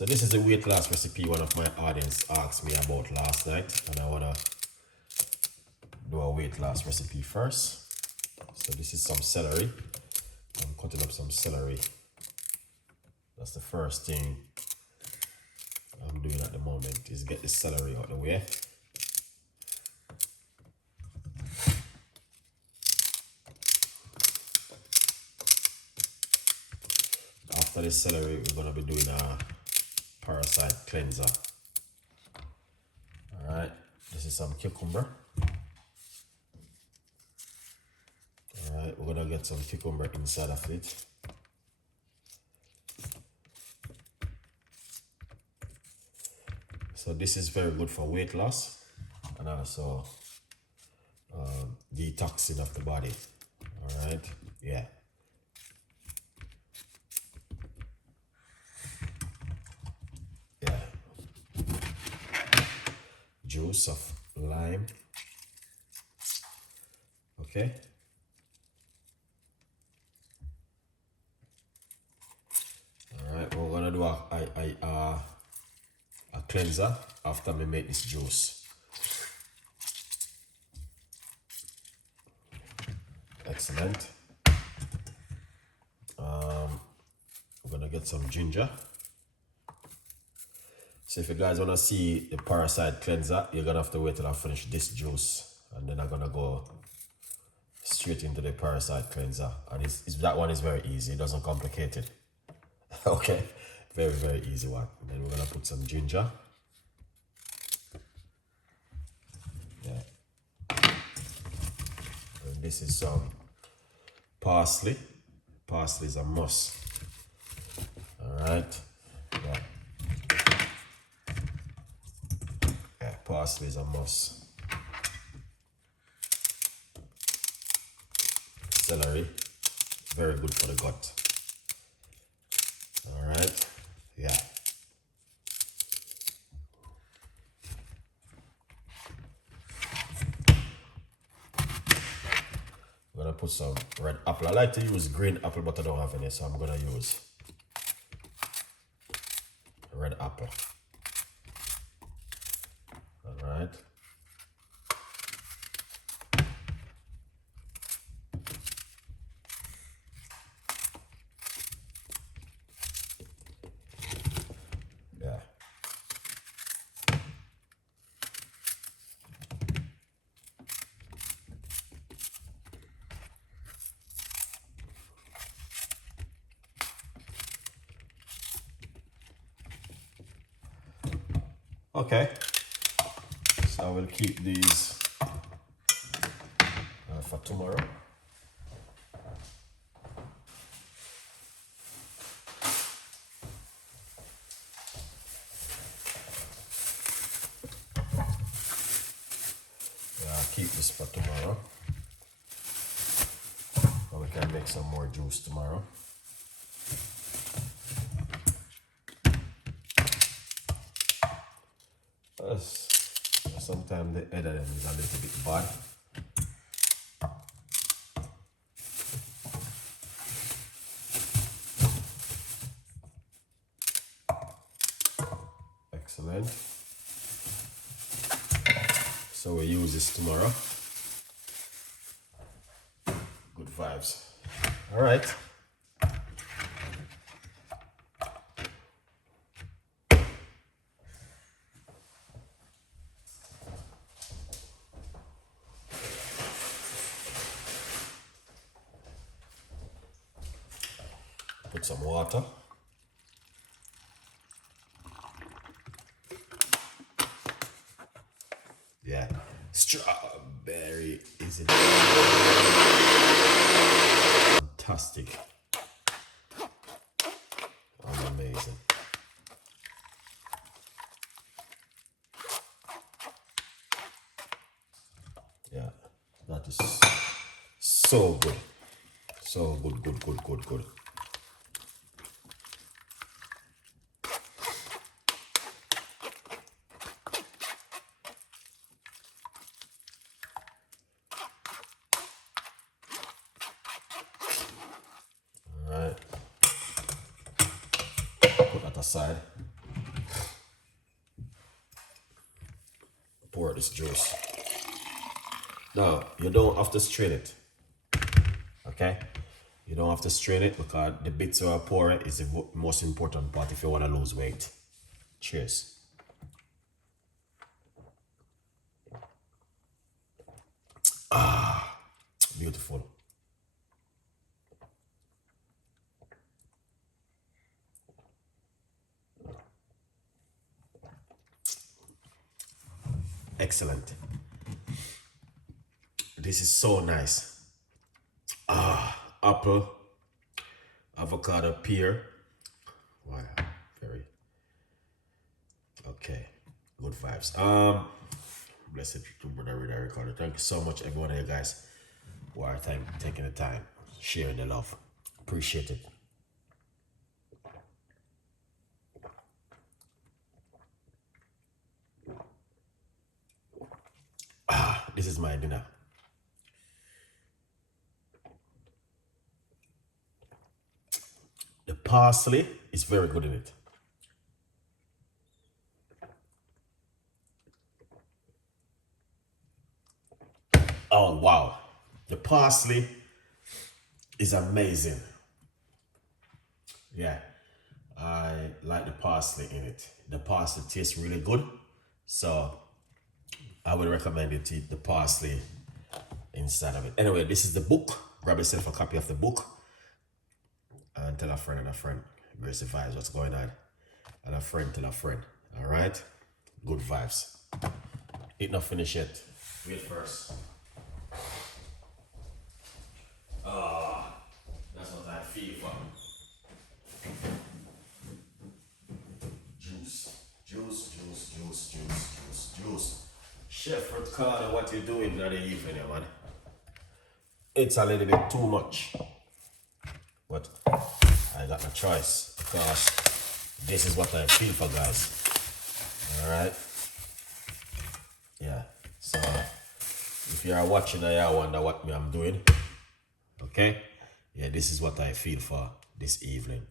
So this is a weight loss recipe one of my audience asked me about last night, and I wanna do a weight loss recipe first. So this is some celery. I'm cutting up some celery. That's the first thing I'm doing at the moment, is get the celery out of the way. After the celery, we're gonna be doing a parasite cleanser. All right, this is some cucumber. All right, we're gonna get some cucumber inside of it. So this is very good for weight loss and also detoxing of the body. All right, yeah. Juice of lime. Okay. All right, we're gonna do a cleanser after we make this juice. Excellent. We're gonna get some ginger. So if you guys wanna see the parasite cleanser, you're gonna have to wait till I finish this juice, and then I'm gonna go straight into the parasite cleanser. And that one is very easy, it doesn't complicate it. Okay, very, very easy one. And then we're gonna put some ginger. Yeah. And this is some parsley. Parsley is a must. All right. Yeah. Yeah, parsley is a must. Celery, very good for the gut. All right, yeah. I'm gonna put some red apple. I like to use green apple, but I don't have any, so I'm gonna use red apple. All right. Yeah. Okay. So I will keep these for tomorrow. I'll keep this for tomorrow. And we can make some more juice tomorrow. Sometimes the head of them is a little bit bad. Excellent. So we use this tomorrow. Good vibes. All right. Put some water. Yeah, strawberry is it? Fantastic. Amazing. Yeah, that is so good. So good, good, good, good, good. All right. Put that aside. pour this juice. Now, you don't have to strain it. Okay? You don't have to strain it because the bits you are pouring is the most important part if you want to lose weight. Cheers. Ah, beautiful. Excellent. This is so nice. Apple, avocado, pear. Wow, very okay. Good vibes. Blessed to brother Rida Recorder. Thank you so much, everyone of you guys who are taking the time, sharing the love. Appreciate it. This is my dinner. The parsley is very good in it. Oh wow, the parsley is amazing. Yeah, I like the parsley in it. The parsley tastes really good, so I would recommend you to eat the parsley inside of it. Anyway, this is the book. Grab yourself a copy of the book and tell a friend and a friend. Gracie Vibes, what's going on? And a friend tell a friend. All right? Good vibes. Eat not finish yet. Wait first. That's what I feel for. Juice. Chef Ricardo, what you doing in the evening, man? It's a little bit too much. But I got no choice because this is what I feel for, guys. Alright? Yeah. So if you are watching and you wonder what I'm doing, okay? Yeah, this is what I feel for this evening.